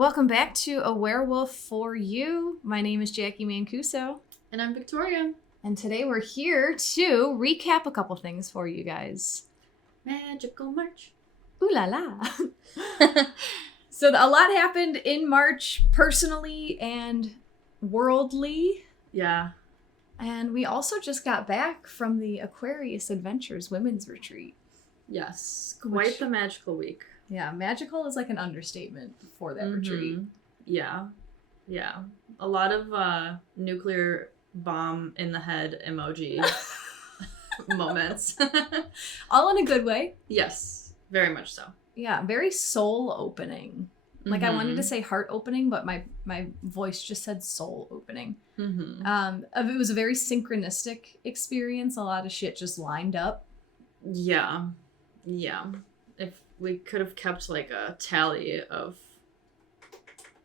Welcome back to AwareWolf for you. My name is Jacqui Mancuso. And I'm Viktoryia. And today we're here to recap a couple things for you guys. Magical March. Ooh la la. So a lot happened in March, personally and worldly. Yeah. And we also just got back from the Aquarius Adventures Women's Retreat. Yes. Quite the magical week. Yeah, magical is like an understatement for that retreat. Yeah. Yeah. A lot of nuclear bomb in the head emoji moments. All in a good way. Yes. Very much so. Yeah, very soul opening. Like I wanted to say heart opening, but my voice just said soul opening. It was a very synchronistic experience. A lot of shit just lined up. Yeah. Yeah. If we could have kept like a tally of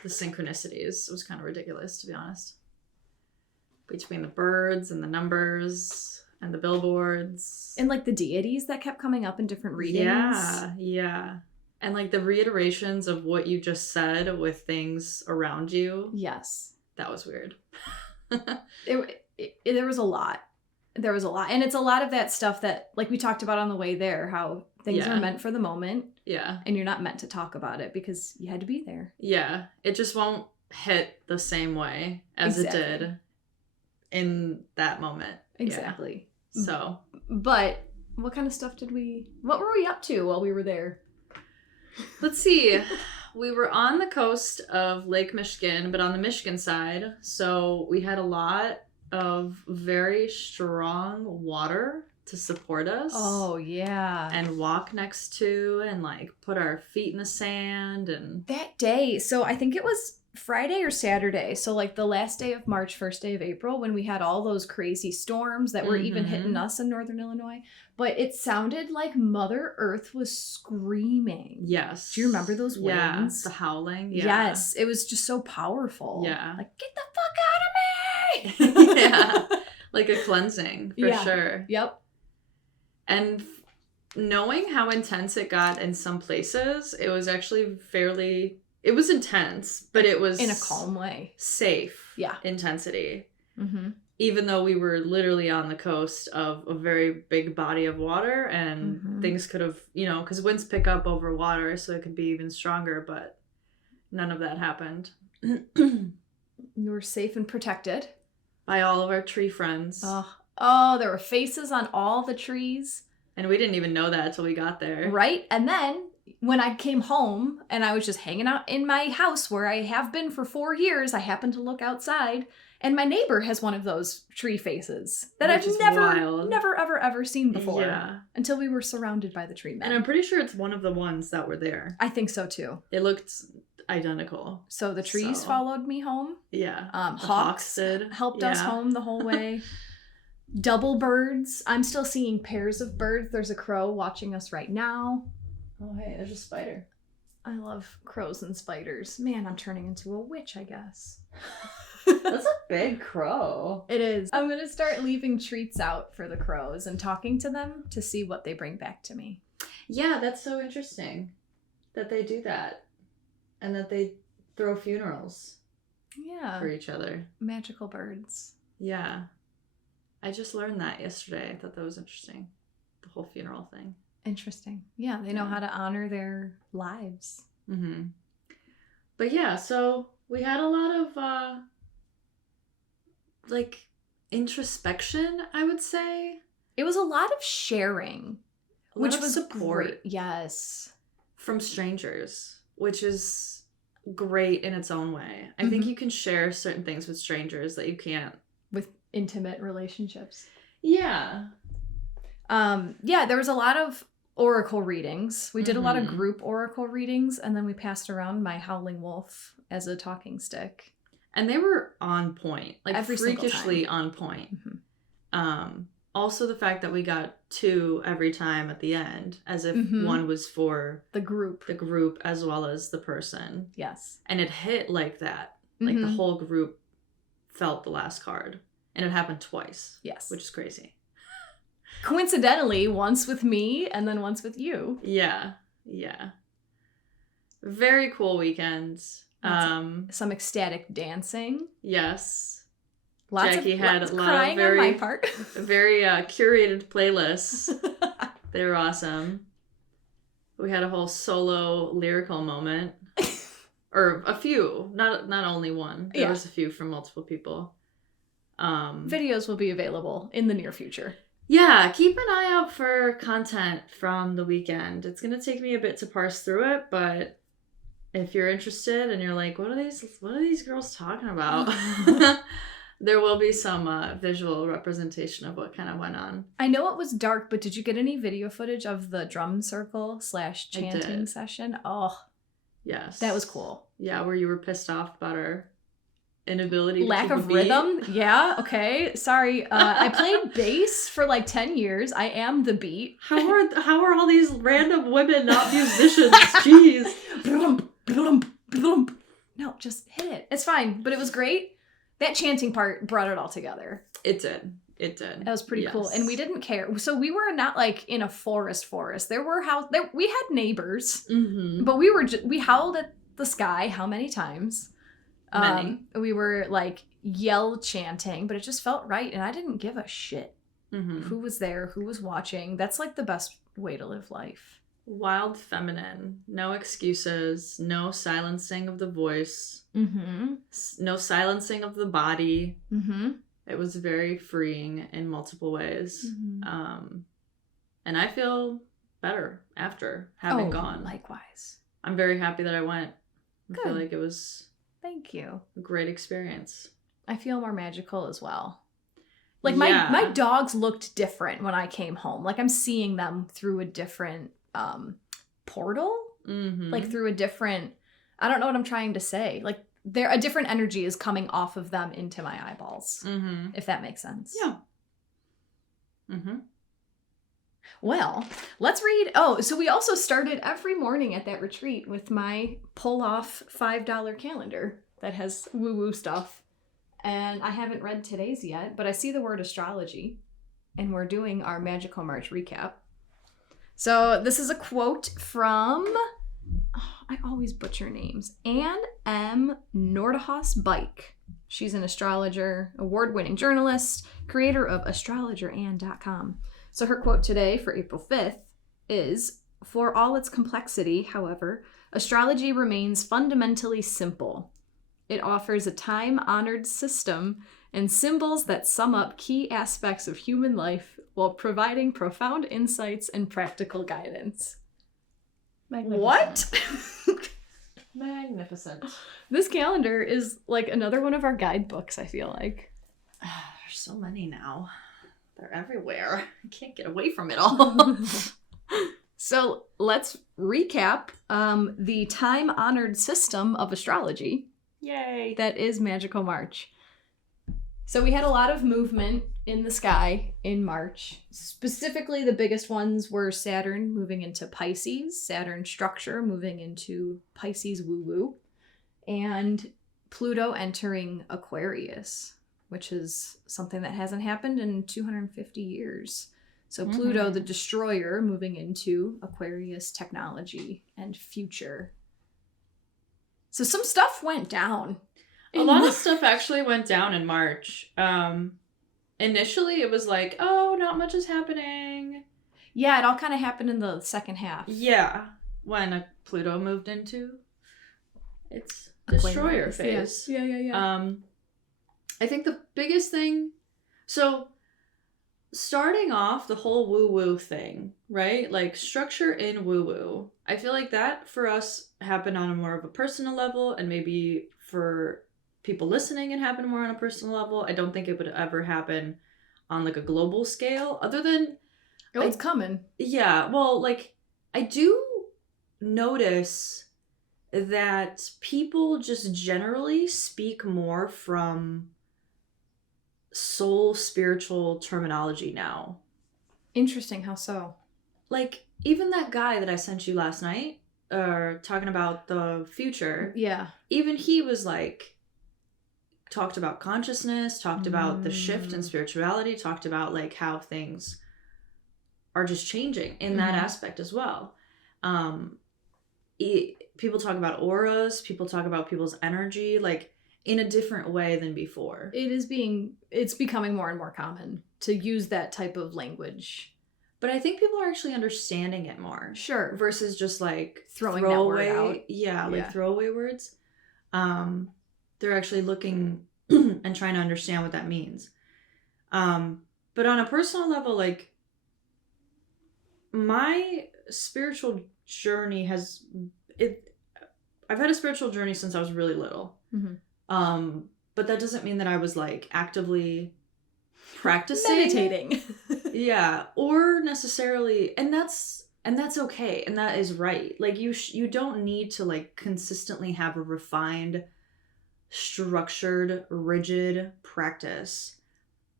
the synchronicities, it was kind of ridiculous, to be honest. Between the birds and the numbers and the billboards. And like the deities that kept coming up in different readings. Yeah, yeah. And like the reiterations of what you just said with things around you. Yes. That was weird. There was a lot. There was a lot. And it's a lot of that stuff that, like we talked about on the way there, how things are meant for the moment. Yeah. And you're not meant to talk about it because you had to be there. Yeah. It just won't hit the same way as it did in that moment. Exactly. Yeah. So. But what kind of stuff what were we up to while we were there? Let's see. We were on the coast of Lake Michigan, but on the Michigan side. So we had a lot of very strong water to support us. Oh, yeah. And walk next to and like put our feet in the sand. And that day, so I think it was Friday or Saturday. So like the last day of March, first day of April, when we had all those crazy storms that were even hitting us in Northern Illinois. But it sounded like Mother Earth was screaming. Yes. Do you remember those winds? Yeah, the howling. Yeah. Yes. It was just so powerful. Yeah. Like, get the fuck out of me! Yeah. Like a cleansing, for sure. Yep. And knowing how intense it got in some places, it was actually it was intense, but it was... in a calm way. Safe. Yeah. Intensity. Mm-hmm. Even though we were literally on the coast of a very big body of water and things could have, because winds pick up over water, so it could be even stronger, but none of that happened. You were safe and protected. By all of our tree friends. Oh, there were faces on all the trees. And we didn't even know that until we got there. Right? And then when I came home and I was just hanging out in my house where I have been for 4 years, I happened to look outside and my neighbor has one of those tree faces that I've never, ever seen before. Yeah. Until we were surrounded by the tree men. And I'm pretty sure it's one of the ones that were there. I think so too. It looked identical. So the trees followed me home. Yeah. Hawks helped us home the whole way. Double birds. I'm still seeing pairs of birds. There's a crow watching us right now. Oh, hey, there's a spider. I love crows and spiders. Man, I'm turning into a witch, I guess. That's a big crow. It is. I'm going to start leaving treats out for the crows and talking to them to see what they bring back to me. Yeah, that's so interesting that they do that. And that they throw funerals. Yeah. For each other. Magical birds. Yeah. I just learned that yesterday. I thought that was interesting. The whole funeral thing. Interesting. Yeah, they know how to honor their lives. Mm-hmm. But yeah, so we had a lot of introspection, I would say. It was a lot of sharing. Which was support. Great. Yes. From strangers, which is great in its own way. I think you can share certain things with strangers that you can't with intimate relationships. Yeah. There was a lot of oracle readings. We did a lot of group oracle readings, and then we passed around my howling wolf as a talking stick. And they were on point, like every freakishly on point. Also the fact that we got 2 every time at the end, as if one was for the group as well as the person. Yes. And it hit like that. Like the whole group felt the last card. And it happened twice. Yes. Which is crazy. Coincidentally, once with me and then once with you. Yeah. Yeah. Very cool weekend. Some ecstatic dancing. Yes. Lots Jacqui had lots a lot crying of very, on my part. very curated playlists. They were awesome. We had a whole solo lyrical moment. Or a few. Not only one. There was a few from multiple people. Videos will be available in the near future. Yeah, keep an eye out for content from the weekend. It's going to take me a bit to parse through it, but if you're interested and you're like, what are these girls talking about? There will be some visual representation of what kind of went on. I know it was dark, but did you get any video footage of the drum circle / chanting session? Oh, yes. That was cool. Yeah, where you were pissed off about our inability to lack keep of a beat. rhythm. Yeah, okay. Sorry. I played bass for like 10 years. I am the beat. How are all these random women not musicians? Jeez. No, just hit it. It's fine, but it was great. That chanting part brought it all together. It did. That was pretty cool. And we didn't care. So we were not like in a forest. We had neighbors, but we howled at the sky how many times? Many. We were like yell chanting, but it just felt right. And I didn't give a shit who was there, who was watching. That's like the best way to live life. Wild feminine. No excuses. No silencing of the voice. No silencing of the body. It was very freeing in multiple ways. And I feel better after having gone. Likewise. I'm very happy that I went. I feel like it was... Thank you. A great experience. I feel more magical as well. Like my dogs looked different when I came home. Like I'm seeing them through a different portal. Like through a different... I don't know what I'm trying to say. Like a different energy is coming off of them into my eyeballs. If that makes sense. Yeah. Well, let's read. Oh, so we also started every morning at that retreat with my pull-off $5 calendar that has woo-woo stuff. And I haven't read today's yet, but I see the word astrology. And we're doing our Magical March recap. So this is a quote from... I always butcher names. Anne M. Nordhaus Bike. She's an astrologer, award-winning journalist, creator of astrologerann.com. So her quote today for April 5th is, "For all its complexity, however, astrology remains fundamentally simple. It offers a time-honored system and symbols that sum up key aspects of human life while providing profound insights and practical guidance." What? Magnificent. This calendar is like another one of our guidebooks, I feel like. There's so many now. They're everywhere. I can't get away from it all. So let's recap the time-honored system of astrology. Yay. That is Magical March. So we had a lot of movement in the sky in March. Specifically, the biggest ones were Saturn moving into Pisces, Saturn structure moving into Pisces woo-woo, and Pluto entering Aquarius, which is something that hasn't happened in 250 years. So Pluto, the destroyer, moving into Aquarius technology and future. So some stuff went down. A lot of stuff actually went down in March. Initially, it was like, oh, not much is happening. Yeah, it all kind of happened in the second half. Yeah, when Pluto moved into its destroyer phase. Yeah. I think the biggest thing... So, starting off the whole woo-woo thing, right? Like, structure in woo-woo. I feel like that, for us, happened on a more of a personal level, and maybe for... people listening, it happened more on a personal level. I don't think it would ever happen on like a global scale other than... Oh, it's coming. Yeah, well, like, I do notice that people just generally speak more from soul spiritual terminology now. Interesting, how so? Like, even that guy that I sent you last night, talking about the future. Yeah. Even he was like... talked about consciousness, talked about the shift in spirituality, talked about like how things are just changing in that aspect as well. people talk about auras, people talk about people's energy, like in a different way than before. It's becoming more and more common to use that type of language. But I think people are actually understanding it more. Sure. Versus just like throwing that word out. Yeah, like throwaway words. They're actually looking and trying to understand what that means. But on a personal level, like my spiritual journey I've had a spiritual journey since I was really little. Mm-hmm. But that doesn't mean that I was like actively practicing meditating. Yeah, or necessarily, and that's okay, and that is right. Like you don't need to like consistently have a refined, structured, rigid practice.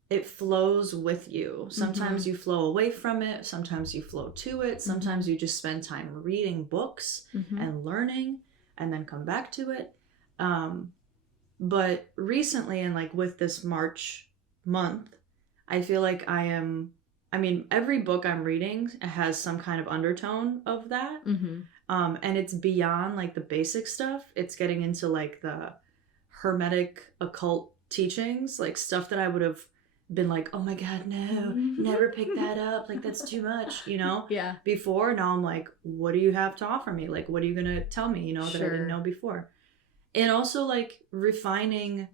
It flows with you. Sometimes you flow away from it, sometimes you flow to it, sometimes you just spend time reading books and learning and then come back to it. But recently, and like with this March month, I feel like every book I'm reading has some kind of undertone of that. And it's beyond like the basic stuff. It's getting into like the hermetic occult teachings, like stuff that I would have been like, oh my God, no, never pick that up. Like that's too much, you know? Yeah. Before, now I'm like, what do you have to offer me? Like, what are you going to tell me, you know, that I didn't know before? And also like refining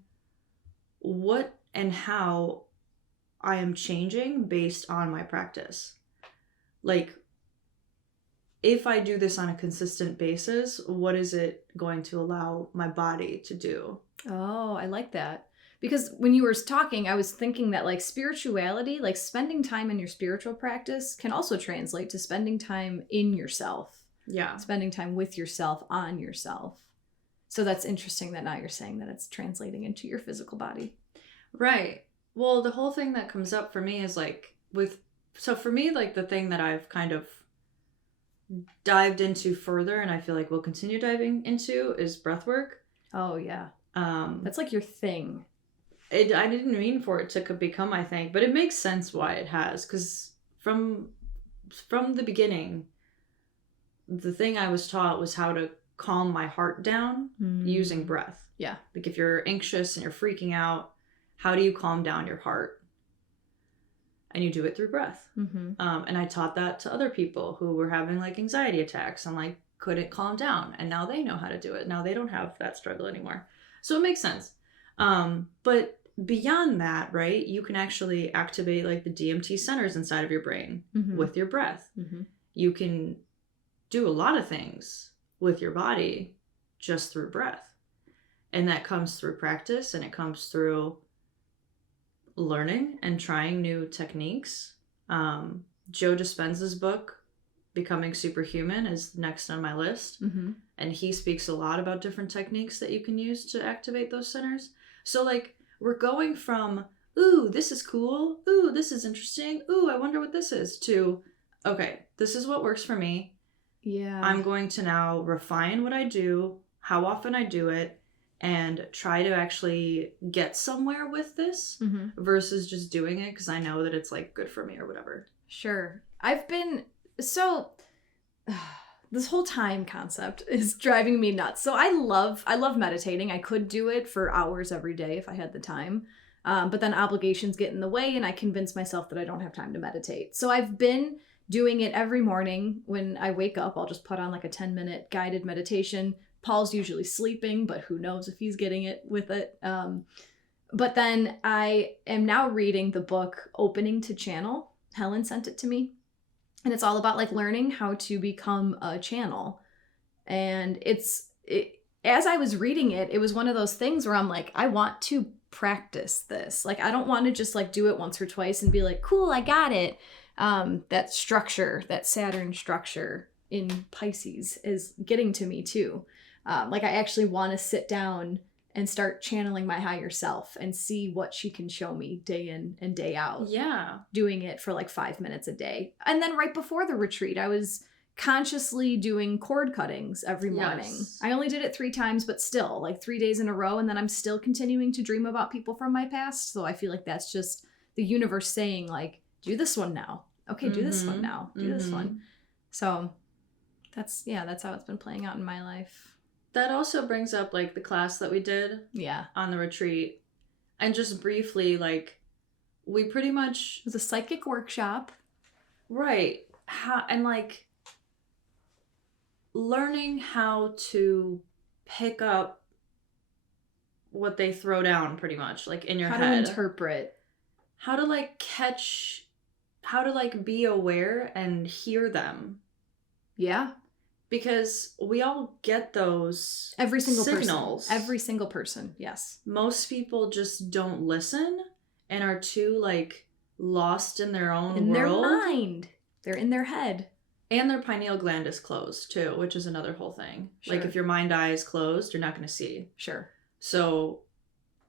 what and how I am changing based on my practice. Like, if I do this on a consistent basis, what is it going to allow my body to do? Oh, I like that. Because when you were talking, I was thinking that like spirituality, like spending time in your spiritual practice can also translate to spending time in yourself. Yeah. Spending time with yourself, on yourself. So that's interesting that now you're saying that it's translating into your physical body. Right. Well, the whole thing that comes up for me is like so for me, like the thing that I've kind of dived into further, and I feel like we'll continue diving into, is breath work. Oh yeah. That's like your thing. I didn't mean for it to become my thing, but it makes sense why it has, because from the beginning, the thing I was taught was how to calm my heart down using breath. Yeah. Like if you're anxious and you're freaking out, how do you calm down your heart? And you do it through breath. And I taught that to other people who were having like anxiety attacks and like couldn't calm down. And now they know how to do it. Now they don't have that struggle anymore. So it makes sense. But beyond that, right, you can actually activate like the DMT centers inside of your brain with your breath. You can do a lot of things with your body just through breath. And that comes through practice, and it comes through learning and trying new techniques. Joe Dispenza's book, Becoming Superhuman, is next on my list. And he speaks a lot about different techniques that you can use to activate those centers. So like we're going from, ooh, this is cool, ooh, this is interesting, ooh, I wonder what this is, to, okay, this is what works for me. Yeah. I'm going to now refine what I do, how often I do it, and try to actually get somewhere with this versus just doing it because I know that it's like good for me or whatever. Sure. This whole time concept is driving me nuts. So I love meditating. I could do it for hours every day if I had the time. But then obligations get in the way and I convince myself that I don't have time to meditate. So I've been doing it every morning. When I wake up, I'll just put on like a 10-minute guided meditation. Paul's usually sleeping, but who knows if he's getting it with it. But then I am now reading the book Opening to Channel. Helen sent it to me. And it's all about like learning how to become a channel. And as I was reading it, it was one of those things where I'm like, I want to practice this. Like, I don't want to just like do it once or twice and be like, cool, I got it. That structure, that Saturn structure in Pisces is getting to me too. Like I actually want to sit down and start channeling my higher self and see what she can show me day in and day out. Yeah. Doing it for like 5 minutes a day. And then right before the retreat, I was consciously doing cord cuttings every morning. Yes. I only did it 3 times, but still like 3 days in a row. And then I'm still continuing to dream about people from my past. So I feel like that's just the universe saying like, do this one now. Okay, do this one now. Do this one. So That's how it's been playing out in my life. That also brings up, like, the class that we did on the retreat. And just briefly, like, we pretty much... It was a psychic workshop. Right. And, like, learning how to pick up what they throw down, pretty much, like, in your head. How to interpret. How to, like, catch... How to, like, be aware and hear them. Yeah. Because we all get those every single signals. Person. Every single person, yes. Most people just don't listen and are too, like, lost in their own world. In their mind. They're in their head. And their pineal gland is closed, too, which is another whole thing. Sure. Like, if your mind eye is closed, you're not going to see. Sure. So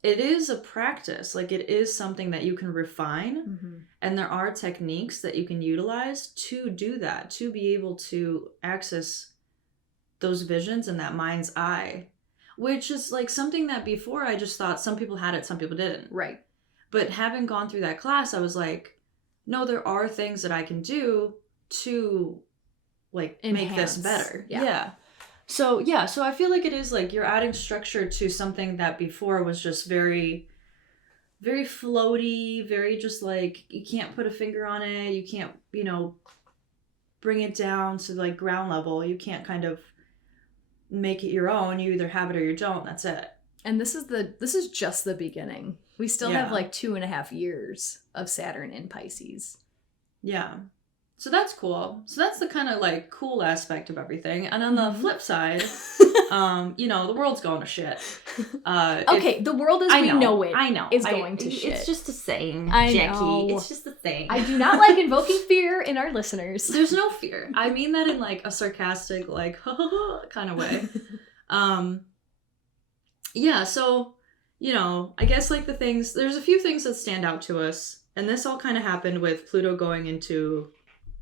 it is a practice. Like, it is something that you can refine. Mm-hmm. And there are techniques that you can utilize to do that, to be able to access those visions in that mind's eye, which is, like, something that before I just thought some people had it, some people didn't. Right. But having gone through that class, I was like, no, there are things that I can do to, like, enhance. Make this better. Yeah. So I feel like it is, like, you're adding structure to something that before was just very, very floaty, very just, like, you can't put a finger on it. You can't, you know, bring it down to, like, ground level. You can't kind of make it your own. You either have it or you don't. That's it. And this is just the beginning. We still have, like, 2.5 years of Saturn in Pisces. Yeah. So that's cool. So that's the kind of, like, cool aspect of everything. And on the flip side, you know, the world's going to shit. Okay, the world as we know it is going to shit. It's just a saying, Jackie. Know. It's just a thing. I do not like invoking fear in our listeners. There's no fear. I mean that in, like, a sarcastic, like, kind of way. Yeah, so, you know, I guess, like, there's a few things that stand out to us. And this all kind of happened with Pluto going into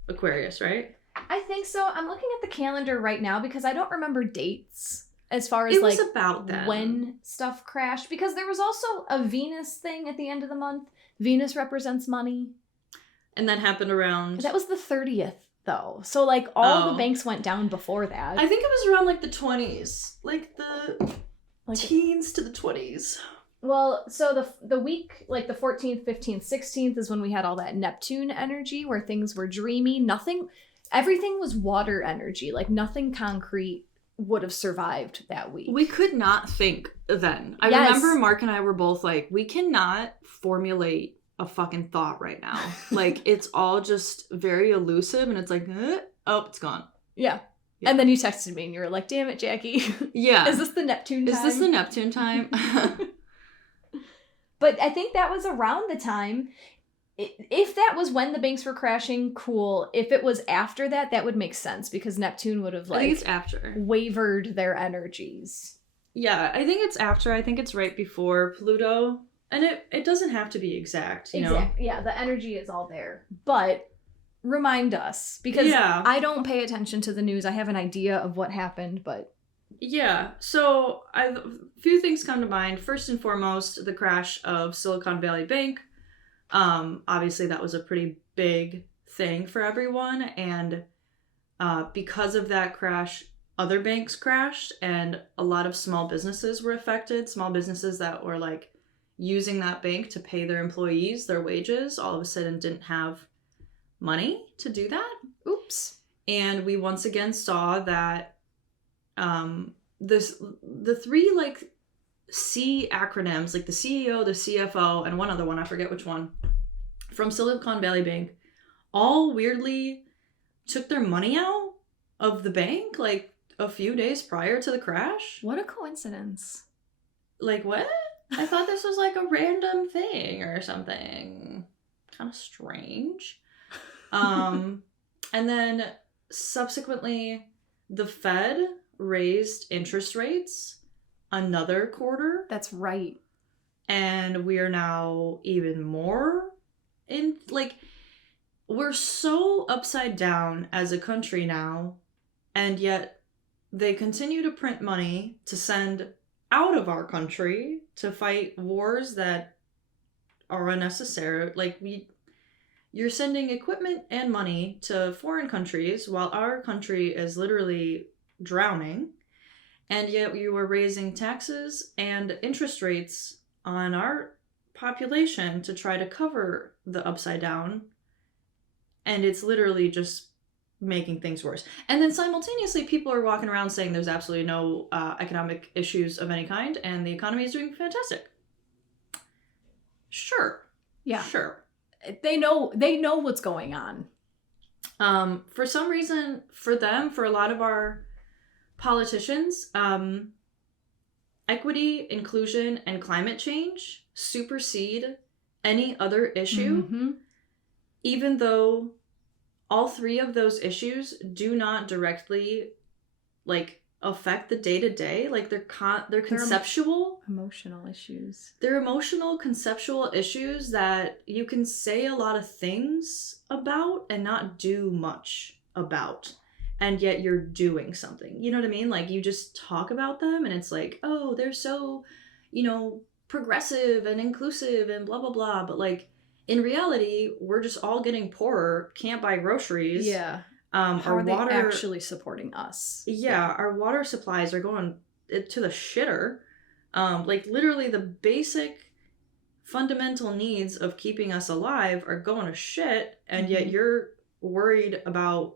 Aquarius, right? I think so. I'm looking at the calendar right now because I don't remember dates as far as, it like, was about that. When stuff crashed. Because there was also a Venus thing at the end of the month. Venus represents money. And that happened around... That was the 30th, though. So, like, all the banks went down before that. I think it was around, like, the 20s. Like, the teens to the 20s. Well, so the week, like, the 14th, 15th, 16th is when we had all that Neptune energy where things were dreamy. Everything was water energy. Like, nothing concrete would have survived that week. We could not think then. I remember Mark and I were both like, we cannot formulate a fucking thought right now. Like, it's all just very elusive and it's like, oh, it's gone. Yeah. And then you texted me and you were like, damn it, Jackie. Yeah. Is this the Neptune time? But I think that was around the time. If that was when the banks were crashing, cool. If it was after that, that would make sense because Neptune would have, like, I think it's after. Wavered their energies. Yeah, I think it's after. I think it's right before Pluto. And it doesn't have to be exact, you know? Yeah, the energy is all there. But remind us because I don't pay attention to the news. I have an idea of what happened, but... Yeah, so a few things come to mind. First and foremost, the crash of Silicon Valley Bank. Obviously, that was a pretty big thing for everyone. And because of that crash, other banks crashed and a lot of small businesses were affected. Small businesses that were, like, using that bank to pay their employees their wages all of a sudden didn't have money to do that. Oops. And we once again saw that the three, like, C acronyms, like the CEO, the CFO, and one other one, I forget which one, from Silicon Valley Bank, all weirdly took their money out of the bank, like, a few days prior to the crash. What a coincidence. Like, what? I thought this was, like, a random thing or something. Kind of strange. And then subsequently, the Fed raised interest rates another quarter. That's right. And we are now even more in, like, we're so upside down as a country now, and yet they continue to print money to send out of our country to fight wars that are unnecessary. Like, you're sending equipment and money to foreign countries while our country is literally drowning, and yet you are raising taxes and interest rates on our population to try to cover the upside down, and it's literally just making things worse. And then simultaneously, people are walking around saying there's absolutely no economic issues of any kind, and the economy is doing fantastic. Sure. Yeah. Sure. They know what's going on. For some reason, for a lot of our politicians, equity, inclusion, and climate change supersede any other issue, Mm-hmm. even though all three of those issues do not directly, like, affect the day-to-day. Like, they're conceptual. Emotional issues. They're emotional, conceptual issues that you can say a lot of things about and not do much about. And yet you're doing something. You know what I mean? Like, you just talk about them and it's like, oh, they're so, progressive and inclusive and blah, blah, blah. But, like, in reality, we're just all getting poorer, can't buy groceries. Yeah. How are they actually supporting us? Yeah, our water supplies are going to the shitter. Like, literally the basic fundamental needs of keeping us alive are going to shit, and yet you're worried about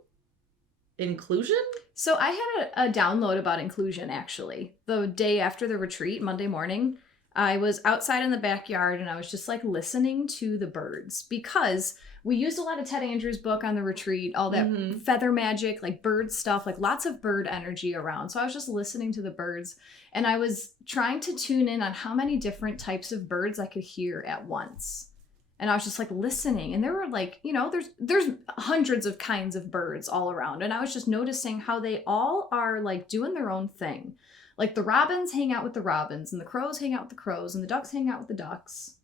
inclusion? So I had a download about inclusion, actually. The day after the retreat, Monday morning, I was outside in the backyard and I was just like listening to the birds, because we used a lot of Ted Andrews' book on the retreat, all that feather magic, like bird stuff, like lots of bird energy around. So I was just listening to the birds, and I was trying to tune in on how many different types of birds I could hear at once. And I was just like listening, and there were like, there's hundreds of kinds of birds all around. And I was just noticing how they all are like doing their own thing. Like the robins hang out with the robins, and the crows hang out with the crows, and the ducks hang out with the ducks.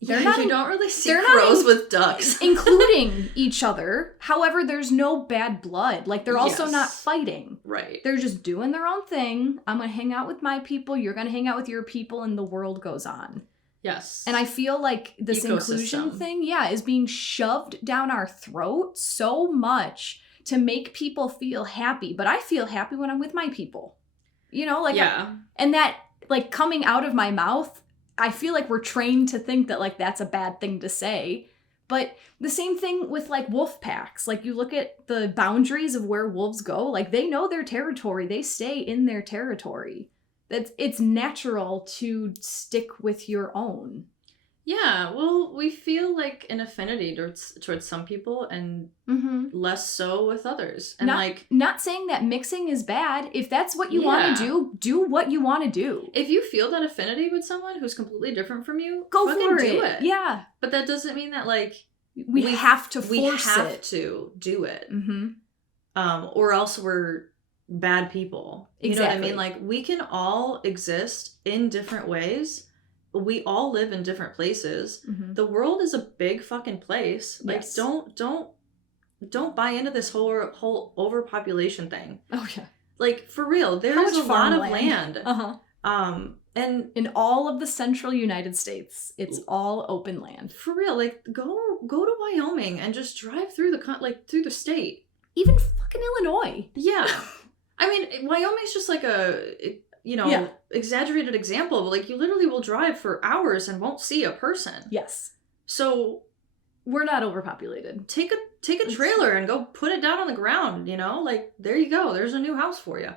You don't really see crows with ducks. Including each other. However, there's no bad blood. Like, they're also not fighting. Right. They're just doing their own thing. I'm going to hang out with my people. You're going to hang out with your people, and the world goes on. Yes. And I feel like this inclusion thing, is being shoved down our throat so much to make people feel happy. But I feel happy when I'm with my people. And that, like, coming out of my mouth, I feel like we're trained to think that, like, that's a bad thing to say. But the same thing with, like, wolf packs. Like, you look at the boundaries of where wolves go. Like, they know their territory. They stay in their territory. It's natural to stick with your own. Yeah, well, we feel like an affinity towards some people and less so with others. And not saying that mixing is bad. If that's what you want to do what you want to do. If you feel that affinity with someone who's completely different from you, go fucking for do it. Yeah. But that doesn't mean that, like, we have to force it. We have to do it. Or else we're bad people. You know what I mean? Like, we can all exist in different ways. We all live in different places. The world is a big fucking place. Like, don't buy into this whole overpopulation thing. Oh yeah. Like, for real, there's a lot of land. And in all of the central United States, it's all open land. For real, like, go to Wyoming and just drive through through the state. Even fucking Illinois. Yeah. I mean, Wyoming's just like exaggerated example, but, like, you literally will drive for hours and won't see a person. Yes. So we're not overpopulated. Take a trailer and go put it down on the ground, like, there you go. There's a new house for you.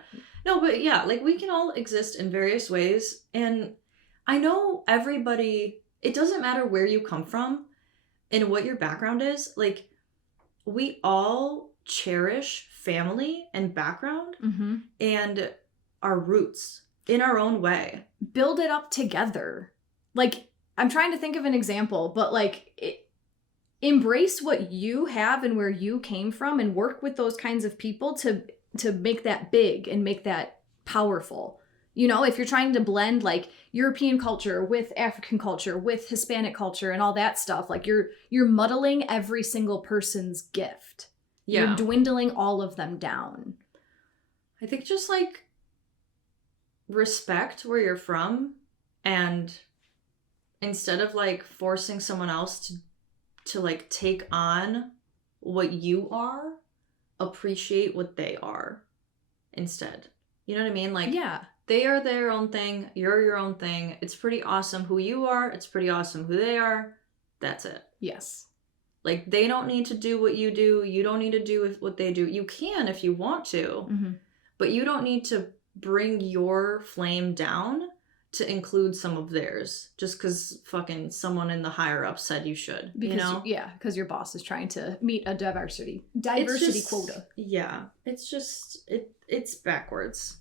No, but yeah, like, we can all exist in various ways. And I know everybody, it doesn't matter where you come from and what your background is. Like, we all cherish family and background and our roots in our own way. Build it up together. Like, I'm trying to think of an example, but, like, embrace what you have and where you came from, and work with those kinds of people to make that big and make that powerful. If you're trying to blend, like, European culture with African culture with Hispanic culture and all that stuff, like, you're muddling every single person's gift. Yeah. You're dwindling all of them down. I think just, like, respect where you're from, and instead of, like, forcing someone else to to like take on what you are, appreciate what they are instead. You know what I mean? Like, yeah. They are their own thing. You're your own thing. It's pretty awesome who you are. It's pretty awesome who they are. That's it. Yes. Like, they don't need to do what you do. You don't need to do what they do. You can if you want to, but you don't need to bring your flame down to include some of theirs just because fucking someone in the higher up said you should. Because, you know? Because your boss is trying to meet a diversity quota. Yeah. It's just, it's backwards.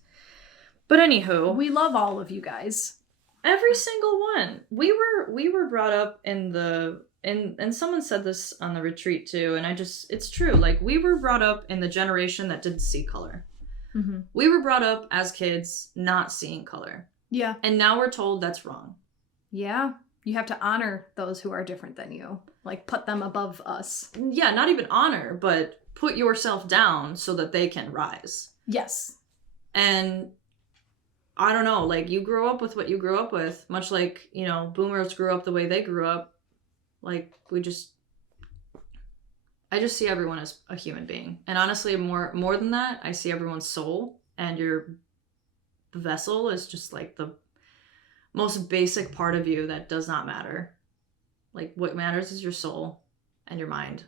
But anywho, we love all of you guys. Every single one. We were brought up in the and someone said this on the retreat too, and it's true. Like, we were brought up in the generation that didn't see color. We were brought up as kids not seeing color. Yeah. And now we're told that's wrong. Yeah. You have to honor those who are different than you. Like, put them above us. Yeah, not even honor, but put yourself down so that they can rise. Yes. And I don't know, like, you grow up with what you grew up with, much like, you know, boomers grew up the way they grew up. Like, I just see everyone as a human being. And honestly, more than that, I see everyone's soul, and your vessel is just like the most basic part of you that does not matter. Like, what matters is your soul and your mind.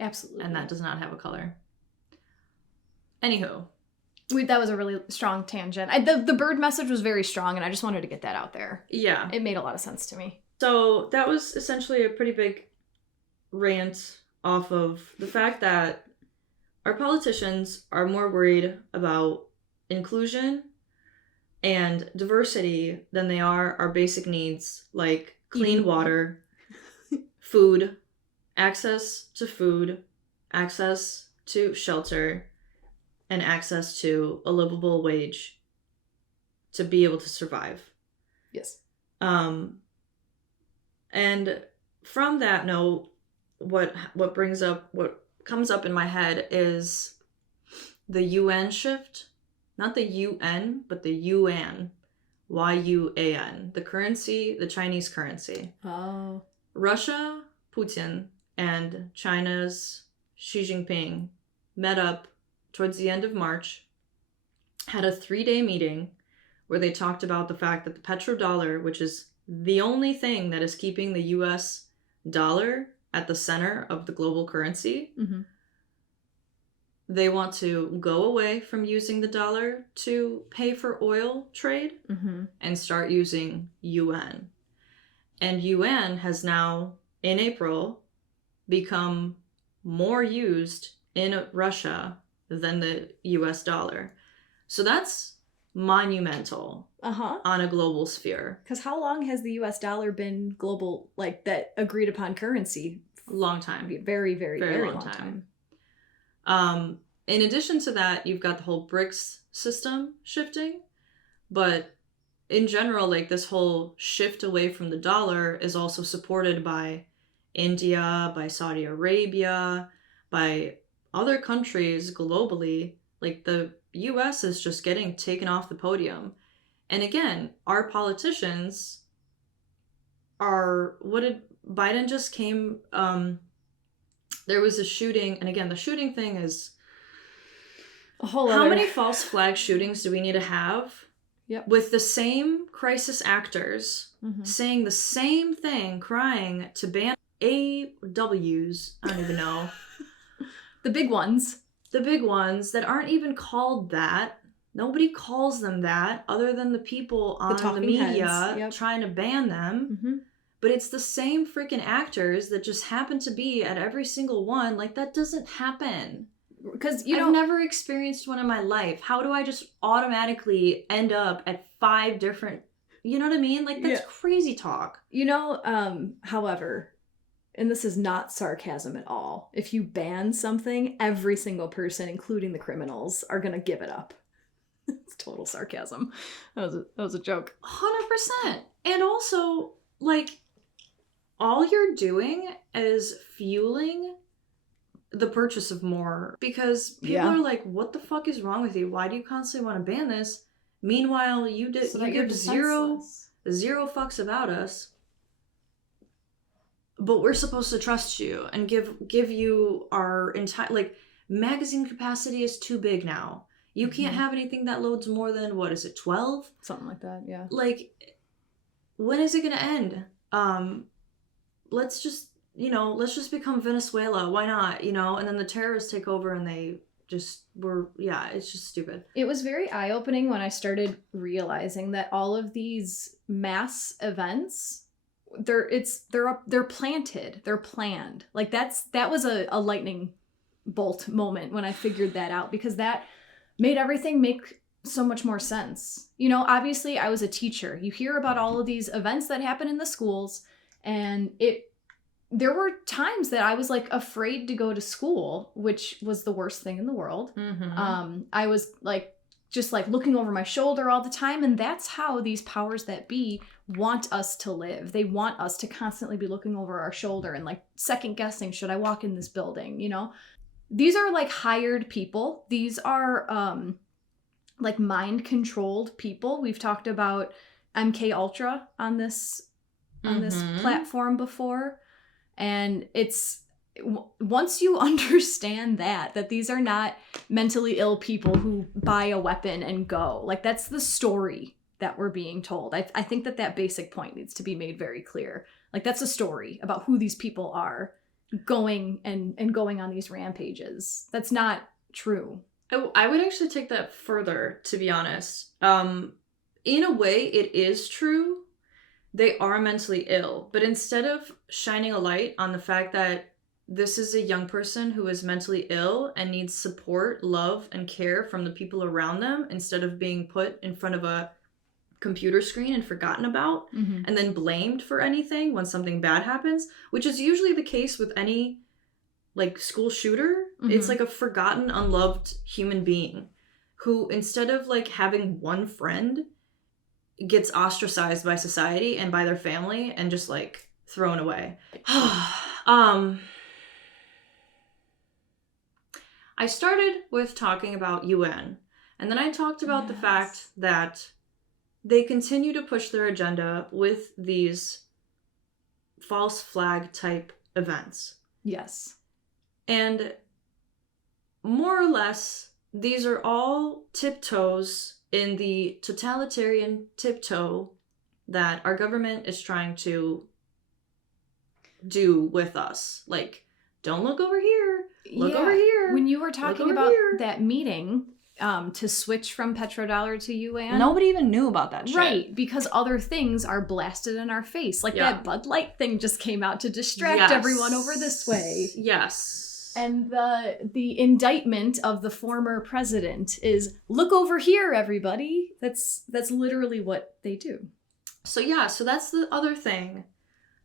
Absolutely. And that does not have a color. Anywho. That was a really strong tangent. The bird message was very strong, and I just wanted to get that out there. Yeah. It made a lot of sense to me. So that was essentially a pretty big rant off of the fact that our politicians are more worried about inclusion and diversity than they are our basic needs, like clean water, food, access to shelter, and access to a livable wage to be able to survive. Yes. And from that note, what comes up in my head is the UN shift. Not the UN, but the yuan. Y-U-A-N. The currency, the Chinese currency. Oh. Russia, Putin, and China's Xi Jinping met up towards the end of March, had a 3-day meeting where they talked about the fact that the petrodollar, which is the only thing that is keeping the US dollar at the center of the global currency, they want to go away from using the dollar to pay for oil trade and start using yuan. And yuan has now, in April, become more used in Russia than the US dollar. So that's monumental on a global sphere. Because how long has the US dollar been global, like that agreed upon currency? Long time. Very, very, very long time. In addition to that, you've got the whole BRICS system shifting. But in general, like, this whole shift away from the dollar is also supported by India, by Saudi Arabia, by other countries globally. Like, the US is just getting taken off the podium. And again, our politicians are, what did Biden just came, there was a shooting, and again, the shooting thing is, how many false flag shootings do we need to have? Yep. With the same crisis actors saying the same thing, crying to ban AWs, I don't even know. The big ones. The big ones that aren't even called that. Nobody calls them that other than the people on the media trying to ban them. But it's the same freaking actors that just happen to be at every single one. Like, that doesn't happen. Because I've never experienced one in my life. How do I just automatically end up at 5 different, you know what I mean? Like, that's crazy talk. However, and this is not sarcasm at all, if you ban something, every single person, including the criminals, are going to give it up. It's total sarcasm. That was a joke. 100%. And also, like, all you're doing is fueling the purchase of more, because people are like, what the fuck is wrong with you? Why do you constantly want to ban this? Meanwhile, you give zero fucks about us. but we're supposed to trust you and give you our entire, like, magazine capacity is too big now. You can't have anything that loads more than, what is it, 12? Something like that, yeah. Like, when is it gonna end? Let's just become Venezuela. Why not? And then the terrorists take over and they just it's just stupid. It was very eye-opening when I started realizing that all of these mass events, they're planted, they're planned. Like that was a lightning bolt moment when I figured that out, because that made everything make so much more sense. Obviously I was a teacher. You hear about all of these events that happen in the schools, and there were times that I was like afraid to go to school, which was the worst thing in the world. Mm-hmm. I was like just like looking over my shoulder all the time, and that's how these powers that be want us to live. They want us to constantly be looking over our shoulder and like second guessing, should I walk in this building? These are like hired people. These are like mind controlled people. We've talked about MK Ultra on this platform before. And it's, once you understand that these are not mentally ill people who buy a weapon and go, like, that's the story that we're being told. I think that basic point needs to be made very clear. Like, that's a story about who these people are going and going on these rampages. That's not true. I would actually take that further, to be honest. In a way, it is true. They are mentally ill, but instead of shining a light on the fact that this is a young person who is mentally ill and needs support, love, and care from the people around them, instead of being put in front of a computer screen and forgotten about, and then blamed for anything when something bad happens, which is usually the case with any like school shooter. It's like a forgotten, unloved human being who, instead of like having one friend, gets ostracized by society and by their family and just like thrown away. I started with talking about UN, and then I talked about the fact that they continue to push their agenda with these false flag type events. Yes. And more or less, these are all tiptoes in the totalitarian tiptoe that our government is trying to do with us. Like, don't look over here. Look over here. When you were talking about that meeting to switch from petrodollar to yuan, nobody even knew about that shit. Right, because other things are blasted in our face. Like that Bud Light thing just came out to distract everyone over this way. Yes. And the indictment of the former president is, look over here, everybody. That's literally what they do. So that's the other thing.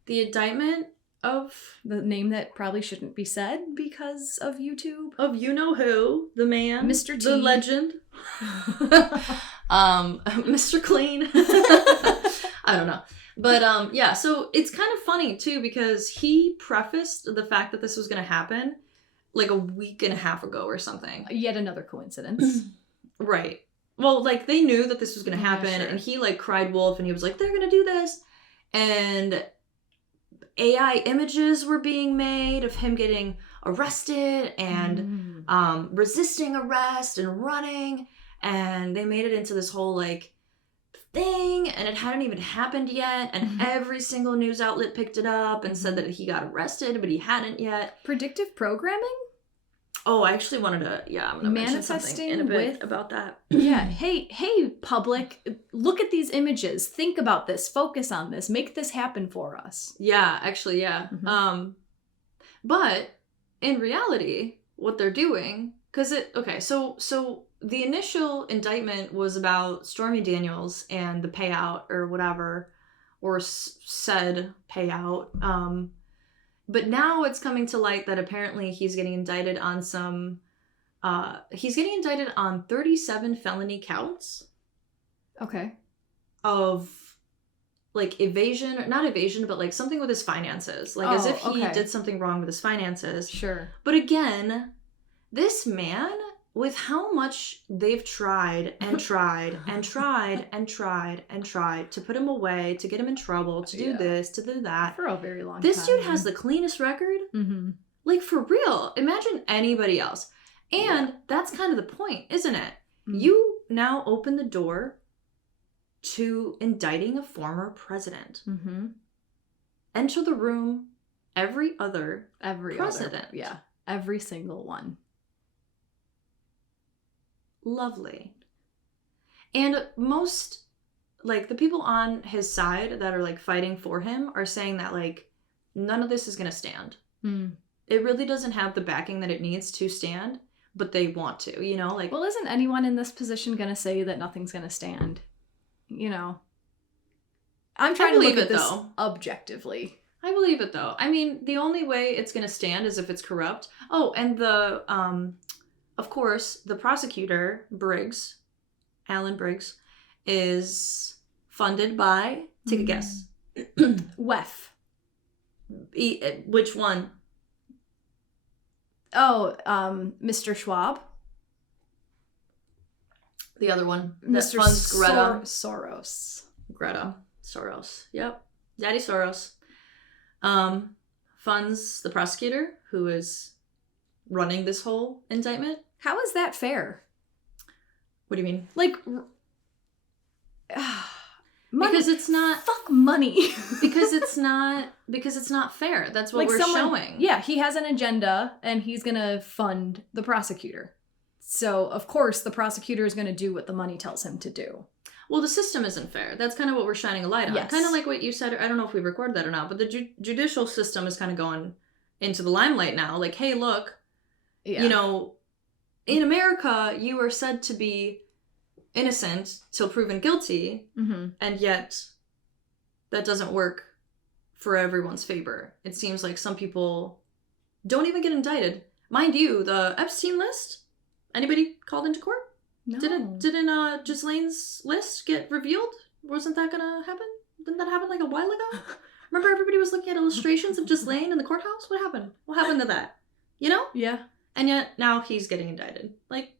The indictment of the name that probably shouldn't be said because of YouTube. Of you-know-who, the man. Mr. T. The legend. Mr. Clean. I don't know. But so it's kind of funny too, because he prefaced the fact that this was going to happen like a week and a half ago or something. Yet another coincidence. Right. Well, like, they knew that this was going to happen, and he like cried wolf, and he was like, they're going to do this. And AI images were being made of him getting arrested and resisting arrest and running, and they made it into this whole like thing, and it hadn't even happened yet, and every single news outlet picked it up and said that he got arrested, but he hadn't yet. Predictive programming? Oh, I actually wanted to, I'm going to mention something in a bit about that. Yeah. Hey, public, look at these images. Think about this. Focus on this. Make this happen for us. Yeah, actually, yeah. But in reality, what they're doing, so the initial indictment was about Stormy Daniels and the payout or whatever, or said payout. But now it's coming to light that apparently he's getting indicted on he's getting indicted on 37 felony counts. Okay. Of like not evasion, but like something with his finances. Like as if he did something wrong with his finances. Sure. But again, this man with how much they've tried and tried and tried and tried and tried to put him away, to get him in trouble, to do this, to do that. For a very long time. This dude has the cleanest record. Mm-hmm. Like, for real. Imagine anybody else. And that's kind of the point, isn't it? Mm-hmm. You now open the door to indicting a former president. Mm-hmm. Enter the room every other president. Yeah. Every single one. Lovely. And most, like, the people on his side that are, like, fighting for him are saying that, like, none of this is going to stand. Mm. It really doesn't have the backing that it needs to stand, but they want to, you know? Like, well, isn't anyone in this position going to say that nothing's going to stand? You know? I'm trying to look at this objectively. I believe it, though. I mean, the only way it's going to stand is if it's corrupt. Oh, and the, of course, the prosecutor, Briggs, Alan Briggs, is funded by, take a guess. WEF. Which one? Oh, Mr. Schwab. The other one. Mr. Funds Greta. Soros. Greta. Soros. Yep. Daddy Soros. Funds the prosecutor who is running this whole indictment. How is that fair? What do you mean? Like, money. Because it's not. Fuck money. because it's not fair. That's what we're showing. Yeah, he has an agenda and he's gonna fund the prosecutor. So of course the prosecutor is gonna do what the money tells him to do. Well, the system isn't fair. That's kind of what we're shining a light on. Yes. Kind of like what you said. I don't know if we recorded that or not, but the judicial system is kind of going into the limelight now. Like, hey, look, you know, in America, you are said to be innocent till proven guilty, and yet that doesn't work for everyone's favor. It seems like some people don't even get indicted. Mind you, the Epstein list, anybody called into court? No. Didn't Ghislaine's list get revealed? Wasn't that gonna happen? Didn't that happen like a while ago? Remember everybody was looking at illustrations of Ghislaine in the courthouse? What happened? What happened to that? You know? Yeah. And yet now he's getting indicted. Like,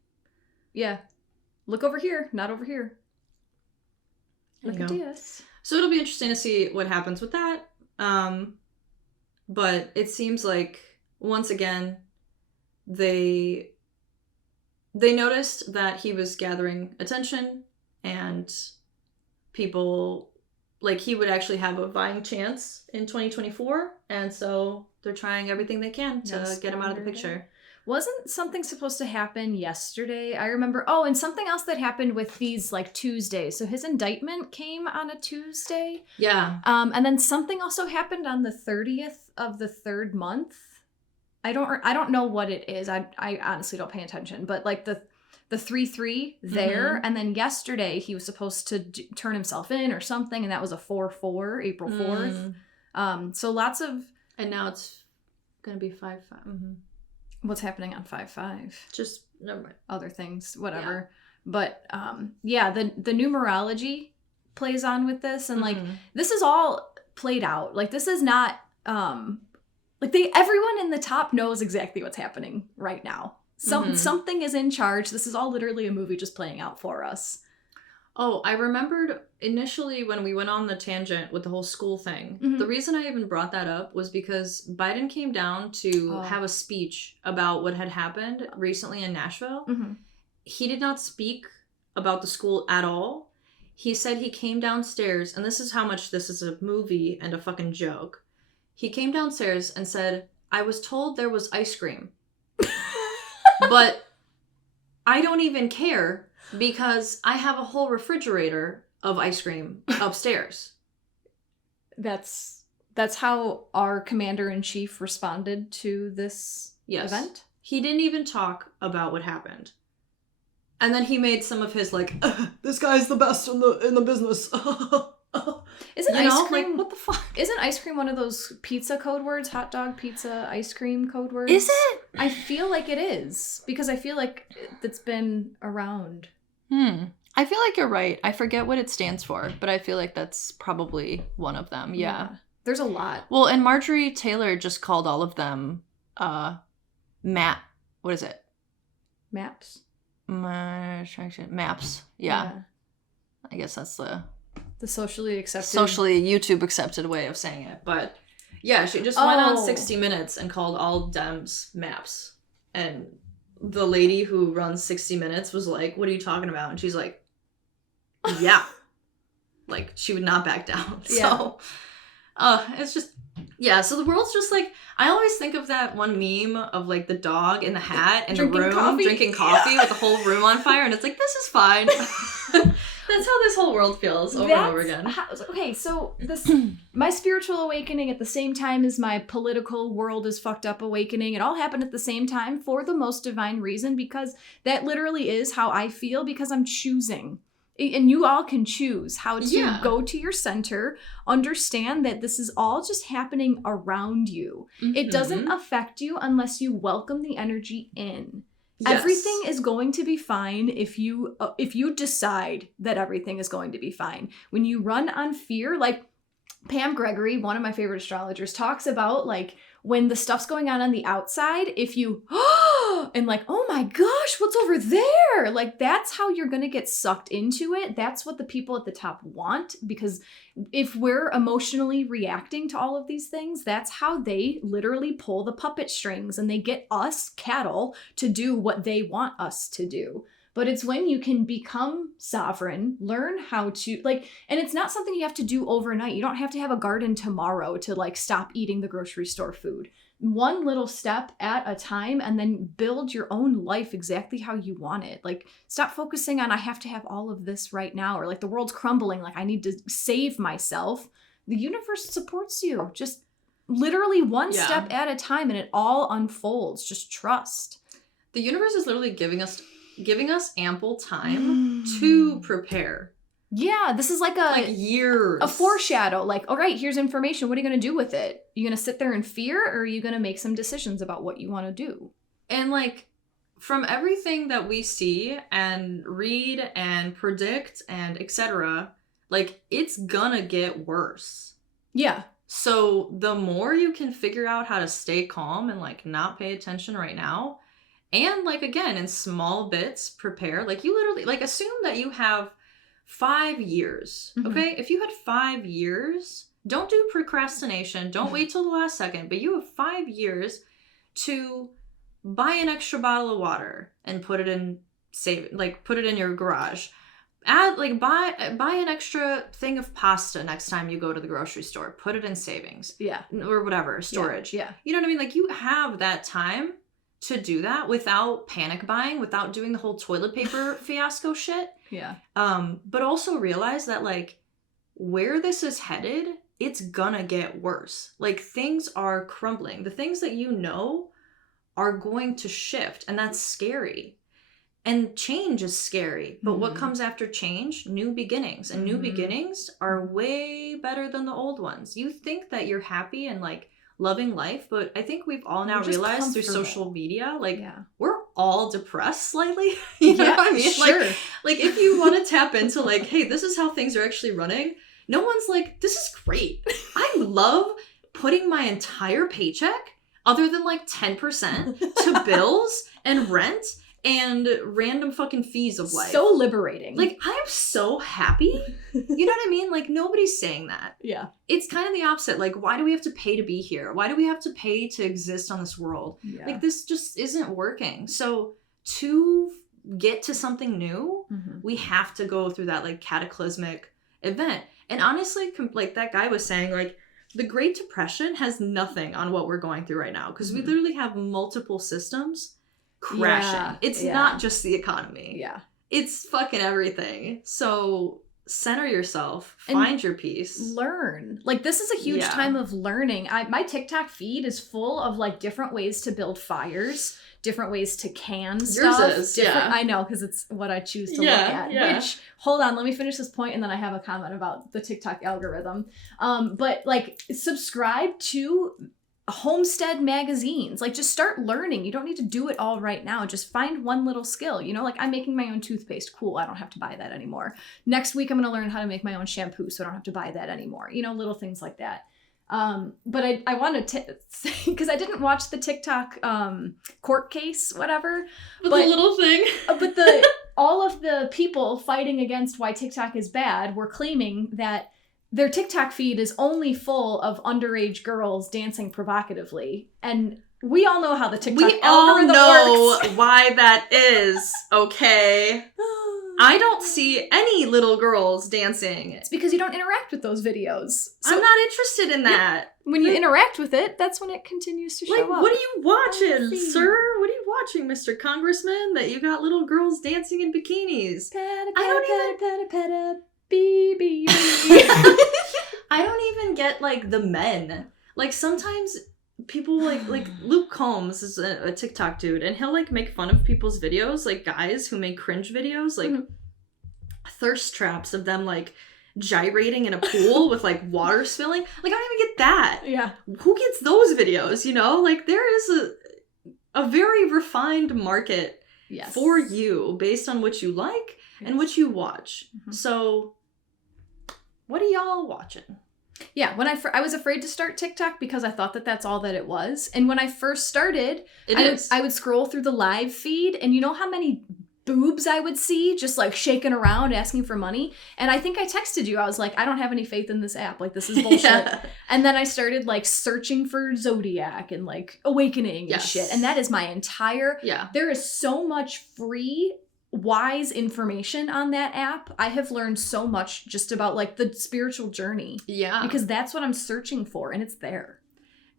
yeah. Look over here, not over here. Look at this. So it'll be interesting to see what happens with that. But it seems like, once again, they noticed that he was gathering attention and people, like, he would actually have a vying chance in 2024. And so they're trying everything they can to get him out of the picture. Wasn't something supposed to happen yesterday? I remember. Oh, and something else that happened with these, like, Tuesdays. So his indictment came on a Tuesday. Yeah. And then something also happened on the 30th of the third month. I don't know what it is. I honestly don't pay attention. But, like, the 3-3 there, and then yesterday he was supposed to turn himself in or something, and that was a 4-4, April 4th. So lots of... And now it's gonna be 5-5. What's happening on 5-5? Just, never mind. Other things, whatever. Yeah. But, the numerology plays on with this, and, like, this is all played out. Like, this is not, everyone in the top knows exactly what's happening right now. Something is in charge. This is all literally a movie just playing out for us. Oh, I remembered initially when we went on the tangent with the whole school thing. The reason I even brought that up was because Biden came down to have a speech about what had happened recently in Nashville. He did not speak about the school at all. He said he came downstairs, and this is how much this is a movie and a fucking joke. He came downstairs and said, "I was told there was ice cream. But I don't even care because I have a whole refrigerator of ice cream upstairs." That's how our commander-in-chief responded to this event? He didn't even talk about what happened. And then he made some of his, like, this guy's the best in the business. Isn't ice cream, like, what the fuck? Isn't ice cream one of those pizza code words? Hot dog, pizza, ice cream code words? Is it? I feel like it is. Because I feel like it's been around. I feel like you're right. I forget what it stands for, but I feel like that's probably one of them. Yeah. There's a lot. Well, and Marjorie Taylor just called all of them, what is it? Maps. Maps. Yeah. I guess that's the socially YouTube accepted way of saying it. But yeah, she just went on 60 Minutes and called all Dems maps. And the lady who runs 60 Minutes was like, what are you talking about? And she's like, yeah. Like, she would not back down. So, it's just, yeah. So the world's just like, I always think of that one meme of like the dog in the hat in the room drinking coffee with the whole room on fire. And it's like, this is fine. That's how this whole world feels over and over again. Okay, so this my spiritual awakening at the same time as my political world is fucked up awakening. It all happened at the same time for the most divine reason, because that literally is how I feel, because I'm choosing. And you all can choose how to go to your center, understand that this is all just happening around you. Mm-hmm. It doesn't affect you unless you welcome the energy in. Yes. Everything is going to be fine if you decide that everything is going to be fine. When you run on fear, like Pam Gregory, one of my favorite astrologers, talks about, like, when the stuff's going on the outside, if you and like, oh my gosh, what's over there? Like, that's how you're going to get sucked into it. That's what the people at the top want, because if we're emotionally reacting to all of these things, that's how they literally pull the puppet strings, and they get us cattle to do what they want us to do. But it's when you can become sovereign, learn how to, like, and it's not something you have to do overnight. You don't have to have a garden tomorrow to, like, stop eating the grocery store food. One little step at a time, and then build your own life exactly how you want it. Like, stop focusing on, I have to have all of this right now, or like the world's crumbling, like I need to save myself. The universe supports you. Just literally one step at a time, and it all unfolds. Just trust. The universe is literally giving us ample time to prepare. Yeah, this is like years. A foreshadow. Like, all right, here's information. What are you going to do with it? You going to sit there in fear, or are you going to make some decisions about what you want to do? And like, from everything that we see and read and predict and etc., like, it's gonna get worse. Yeah. So the more you can figure out how to stay calm and like not pay attention right now, and like, again, in small bits, prepare. Like, you literally, like, assume that you have 5 years, okay? If you had 5 years, don't do procrastination. Don't wait till the last second, but you have 5 years to buy an extra bottle of water and put it in your garage. Add, like, buy an extra thing of pasta next time you go to the grocery store. Put it in savings. Yeah. Or whatever, storage. Yeah. You know what I mean? Like, you have that time to do that without panic buying, without doing the whole toilet paper fiasco shit. Yeah. But also realize that, like, where this is headed, it's gonna get worse. Like, things are crumbling. The things that you know are going to shift, and that's scary. And change is scary. But what comes after change? New beginnings. And new beginnings are way better than the old ones. You think that you're happy and, like, loving life, but I think we've all now realized through social media, like, we're all depressed slightly. You know what I mean? Sure. Like, if you want to tap into, like, hey, this is how things are actually running, no one's like, this is great. I love putting my entire paycheck, other than like 10%, to bills and rent and random fucking fees of life. So liberating. Like, I am so happy. You know what I mean? Like, nobody's saying that. Yeah. It's kind of the opposite. Like, why do we have to pay to be here? Why do we have to pay to exist on this world? Yeah. Like, this just isn't working. So to get to something new, we have to go through that, like, cataclysmic event. And honestly, like that guy was saying, like, the Great Depression has nothing on what we're going through right now, because we literally have multiple systems crashing. Yeah, it's not just the economy. Yeah. It's fucking everything. So center yourself, find your peace. Learn. Like, this is a huge time of learning. My TikTok feed is full of, like, different ways to build fires, different ways to can stuff. Yours is, I know, because it's what I choose to look at. Yeah. Which, hold on, let me finish this point, and then I have a comment about the TikTok algorithm. But, like, subscribe to homestead magazines. Like, just start learning. You don't need to do it all right now. Just find one little skill. You know, like, I'm making my own toothpaste. Cool, I don't have to buy that anymore. Next week, I'm going to learn how to make my own shampoo, so I don't have to buy that anymore. You know, little things like that. But I want to say, because I didn't watch the TikTok court case, whatever. But the little thing. But all of the people fighting against why TikTok is bad were claiming that their TikTok feed is only full of underage girls dancing provocatively. And we all know how the TikTok algorithm works. Why that is, okay? I don't see any little girls dancing. It's because you don't interact with those videos. So I'm not interested in that. when you interact with it, that's when it continues to show up. What are you watching, sir? What are you watching, Mr. Congressman? That you got little girls dancing in bikinis? I don't even get, like, the men. Like, sometimes people, like Luke Combs is a TikTok dude, and he'll, like, make fun of people's videos, like, guys who make cringe videos, like, thirst traps of them, like, gyrating in a pool with, like, water spilling. Like, I don't even get that. Yeah. Who gets those videos, you know? Like, there is a very refined market for you based on what you like and what you watch. So, what are y'all watching? Yeah, when I was afraid to start TikTok because I thought that that's all that it was. And when I first started, I would scroll through the live feed, and you know how many boobs I would see just like shaking around asking for money? And I think I texted you. I was like, I don't have any faith in this app. Like, this is bullshit. And then I started like searching for Zodiac and like Awakening and shit. And that is my entire... There is so much free... wise information on that app. I have learned so much just about like the spiritual journey. Yeah. Because that's what I'm searching for, and it's there.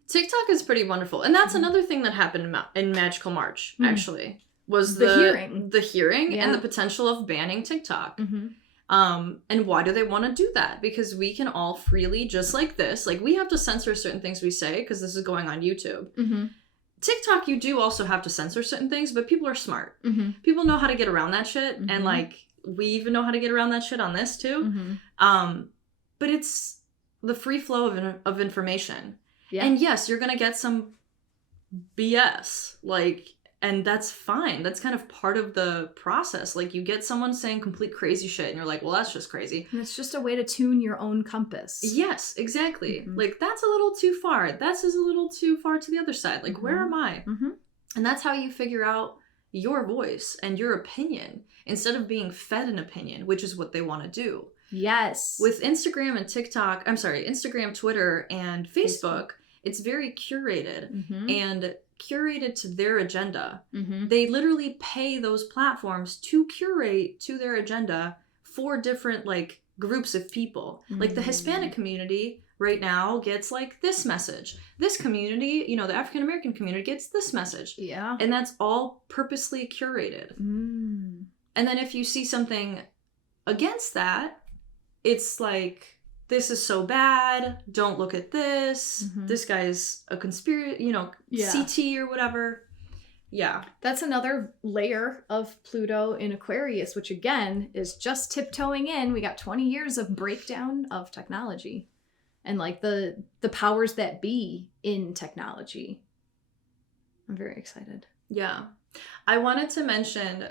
TikTok is pretty wonderful. And that's another thing that happened in Magical March, actually, was the hearing. The hearing and the potential of banning TikTok. And why do they want to do that? Because we can all freely, just like this, like we have to censor certain things we say because this is going on YouTube. TikTok, you do also have to censor certain things, but people are smart. People know how to get around that shit, and like we even know how to get around that shit on this too. But it's the free flow of information. And yes, you're gonna get some BS, like, and that's fine. That's kind of part of the process. Like, you get someone saying complete crazy shit, and you're like, well, that's just crazy. And it's just a way to tune your own compass. Yes, exactly. Like, that's a little too far. That's a little too far to the other side. Like, where am I? And that's how you figure out your voice and your opinion instead of being fed an opinion, which is what they want to do. Yes. With Instagram and TikTok, Instagram, Twitter, and Facebook, it's very curated and curated to their agenda. They literally pay those platforms to curate to their agenda for different like groups of people. Like the Hispanic community right now gets like this message. This community, you know, the African American community gets this message. Yeah. And that's all purposely curated. And then if you see something against that, it's like, this is so bad, don't look at this, this guy's a conspiracy, CT or whatever. Yeah. That's another layer of Pluto in Aquarius, which again is just tiptoeing in. We got 20 years of breakdown of technology and like the powers that be in technology. I'm very excited. Yeah. I wanted to mention,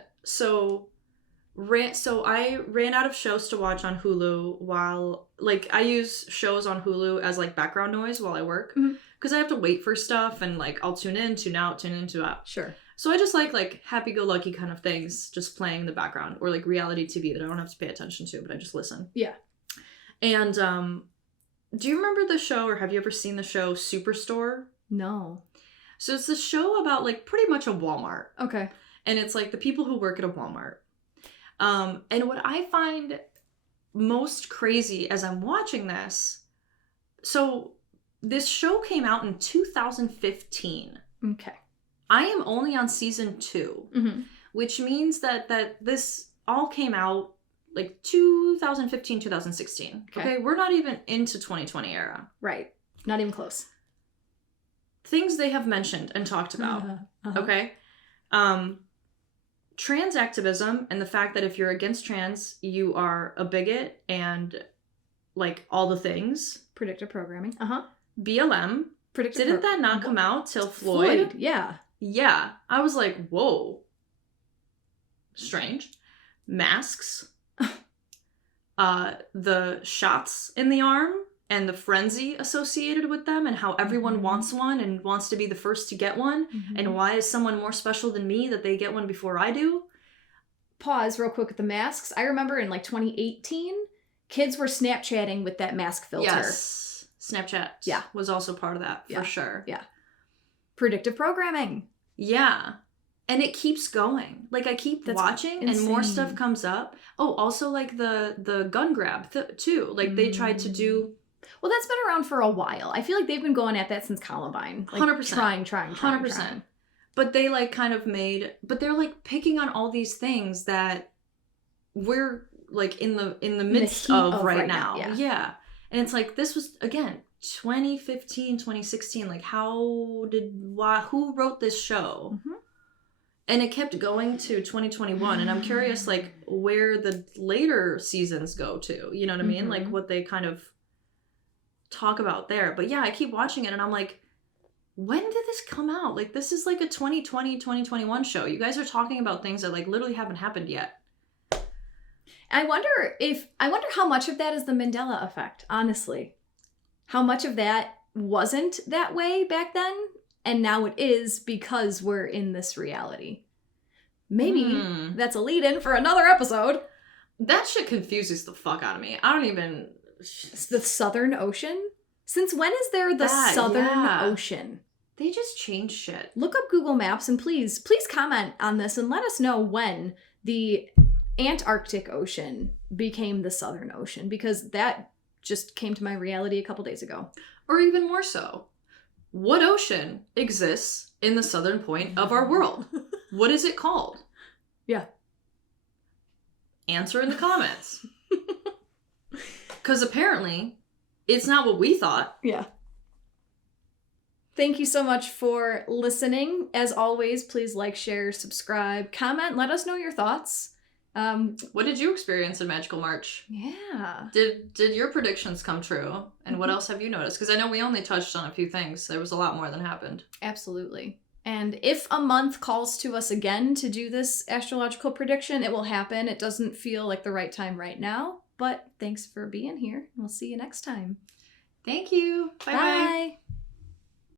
I ran out of shows to watch on Hulu while, like, I use shows on Hulu as, like, background noise while I work. Because I have to wait for stuff, and, like, I'll tune in, tune out, tune in, tune out. Sure. So I just like happy-go-lucky kind of things just playing in the background. Or, like, reality TV that I don't have to pay attention to, but I just listen. Yeah. And, do you remember the show, or have you ever seen the show Superstore? No. So it's a show about, like, pretty much a Walmart. Okay. And it's, like, the people who work at a Walmart. And what I find most crazy as I'm watching this, so this show came out in 2015. Okay. I am only on season 2, which means that this all came out like 2015, 2016. Okay. We're not even into 2020 era. Right. Not even close. Things they have mentioned and talked about. Okay. Trans activism and the fact that if you're against trans, you are a bigot and like all the things. Predictive programming. BLM. Didn't that not come out till Floyd? Yeah. Yeah. I was like, whoa. Strange. Masks. The shots in the arm and the frenzy associated with them and how everyone wants one and wants to be the first to get one. And why is someone more special than me that they get one before I do? Pause real quick with the masks. I remember in like 2018, kids were Snapchatting with that mask filter. Yes. Snapchat was also part of that, for sure. Yeah. Predictive programming. Yeah. And it keeps going. Like, I keep watching and more stuff comes up. Oh, also, like, the gun grab, too. Like, they tried to do... Well, that's been around for a while. I feel like they've been going at that since Columbine. Like, 100%. Trying. 100%. But they, like, kind of made... But they're, like, picking on all these things that we're, like, in the midst of right now. Yeah. And it's like, this was, again, 2015, 2016. Like, who wrote this show? And it kept going to 2021. And I'm curious, like, where the later seasons go to. You know what I mean? Like, what they kind of talk about there. But yeah, I keep watching it and I'm like, when did this come out? Like, this is like a 2020, 2021 show. You guys are talking about things that, like, literally haven't happened yet. I wonder how much of that is the Mandela effect, honestly. How much of that wasn't that way back then, and now it is because we're in this reality. Maybe that's a lead-in for another episode. That shit confuses the fuck out of me. I don't even... The Southern Ocean? Since when is there the Southern Ocean? They just change shit. Look up Google Maps and please comment on this and let us know when the Antarctic Ocean became the Southern Ocean, because that just came to my reality a couple days ago. Or even more so, what ocean exists in the southern point of our world? What is it called? Yeah. Answer in the comments. Because apparently, it's not what we thought. Yeah. Thank you so much for listening. As always, please like, share, subscribe, comment, let us know your thoughts. What did you experience in Magical March? Yeah. Did your predictions come true? And what else have you noticed? Because I know we only touched on a few things. There was a lot more than happened. Absolutely. And if a month calls to us again to do this astrological prediction, it will happen. It doesn't feel like the right time right now, but thanks for being here. We'll see you next time. Thank you. Bye-bye. Bye.